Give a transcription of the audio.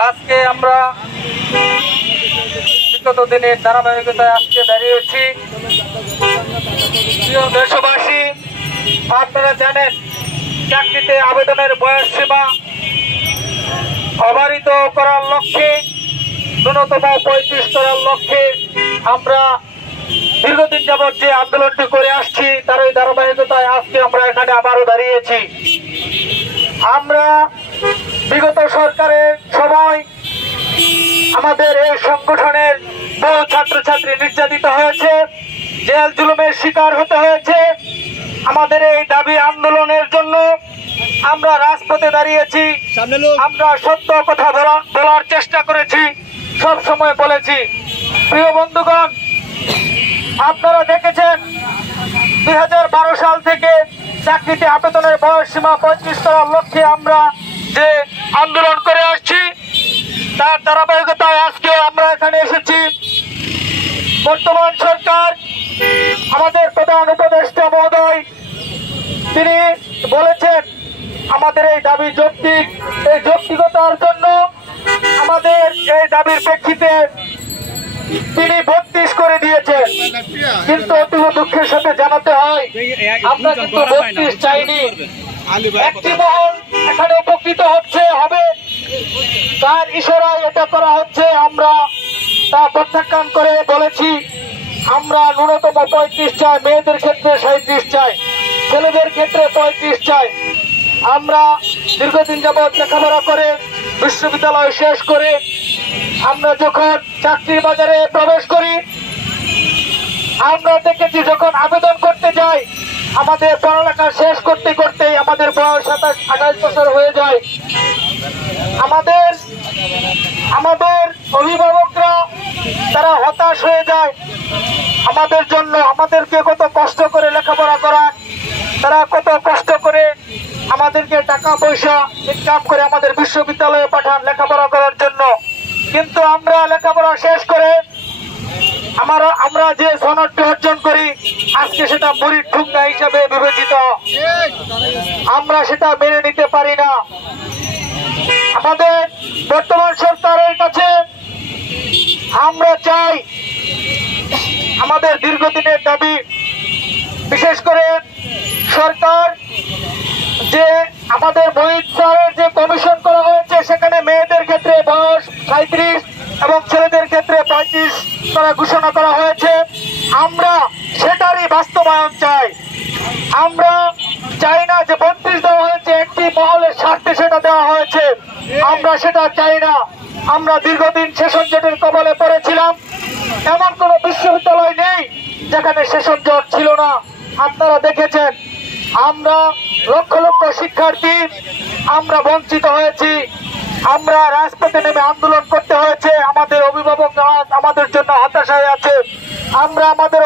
আজকে আমরা বিগত দিনের ধারাবাহিকতায় আজকে দাঁড়িয়েছি। প্রিয় দেশবাসী, আপনারা জানেন চাকরিতে আবেদনের বয়স সীমা অবারিত করার লক্ষ্যে, ন্যূনতম 35 করার লক্ষ্যে আমরা দীর্ঘদিন যাবৎ যে আন্দোলনটি করে আসছি তার ওই ধারাবাহিকতায় আজকে আমরা এখানে আবারও দাঁড়িয়েছি। আমরা বিগত সরকারের সময় আমাদের এই সংগঠনের বহু ছাত্রছাত্রী নির্যাতিত হয়েছে, জেল জুলুমের শিকার হতে হয়েছে। আমাদের এই দাবি আন্দোলনের জন্য আমরা রাজপথে দাঁড়িয়েছি। আমরা সত্য কথা বলার চেষ্টা করেছি, সব সময় বলেছি। প্রিয় বন্ধুগণ, আপনারা দেখেছেন 2012 সাল থেকে চাকরিতে আবেদনের বয়স সীমা 35 করার লক্ষ্যে আমরা যে আন্দোলন করে আসছি তার ধারাবাহিকতায় আজকেও আমরা এখানে এসেছি। বর্তমান সরকার, আমাদের প্রধান উপদেষ্টা মহোদয়, তিনি বলেছেন আমাদের এই দাবি যৌক্তিক। এই যৌক্তিকতার জন্য আমাদের এই দাবির প্রেক্ষিতে তিনি 32 করে দিয়েছেন, কিন্তু অতীব দুঃখের সাথে জানাতে হয় আমরা কিন্তু 32 চাইনি। একটি মহল এখানে উপকৃত হবে, তার ইশারায় এটা করা হচ্ছে। আমরা তা প্রত্যাখ্যান করে বলেছি আমরা ন্যূনতম 35 চাই, মেয়েদের ক্ষেত্রে 37 চাই, ছেলেদের ক্ষেত্রে 35 চাই। আমরা দীর্ঘদিন যাবৎ লেখাপড়া করে বিশ্ববিদ্যালয় শেষ করে আমরা যখন চাকরির বাজারে প্রবেশ করি, আমরা দেখেছি যখন আবেদন করতে যাই আমাদের পড়ালেখা শেষ করতে করতে আমাদের বয়স 27-28 বছর হয়ে যায়। আমাদের অভিভাবকরা তারা হতাশ হয়ে যায় আমাদের জন্য। আমাদেরকে কত কষ্ট করে লেখাপড়া করান, তারা কত কষ্ট করে আমাদেরকে টাকা পয়সা ইনকাম করে আমাদের বিশ্ববিদ্যালয়ে পাঠান লেখাপড়া করার জন্য। কিন্তু আমরা লেখাপড়া শেষ করে আমরা যে সনদটি অর্জন করি আজকে সেটা মুড়ির ঠুঙ্গা হিসাবে বিবেচিত। আমরা সেটা মেনে নিতে পারি না। আমাদের বর্তমান সরকারের কাছে আমরা চাই আমাদের দীর্ঘদিনের দাবি, বিশেষ করে সরকার যে আমাদের মহিত স্যারের যে কমিশন করা হয়েছে সেখানে মেয়েদের ক্ষেত্রে বয়স 37 এবং ছেলেদের ক্ষেত্রে 35 করা ঘোষণা করা হয়েছে। আমরা সেটারই বাস্তবায়ন চাই। আমরা চাই না যে 32 দেওয়া হয়েছে একটি মহলের স্বার্থে সেটা দেওয়া হয়েছে, আমরা সেটা চাই না। আমরা দীর্ঘদিন সেশন জটের কবলে পড়েছিলাম। এমন কোন বিশ্ববিদ্যালয় নেই যেখানে সেশন জট ছিল না। আপনারা দেখেছেন আমরা লক্ষ লক্ষ শিক্ষার্থী আমরা বঞ্চিত হয়েছি। আমরা রাজপথে নেমে আন্দোলন করতে হয়েছে। আমাদের অভিভাবকরা আমাদের জন্য হতাশায় আছে। আমরা আমাদের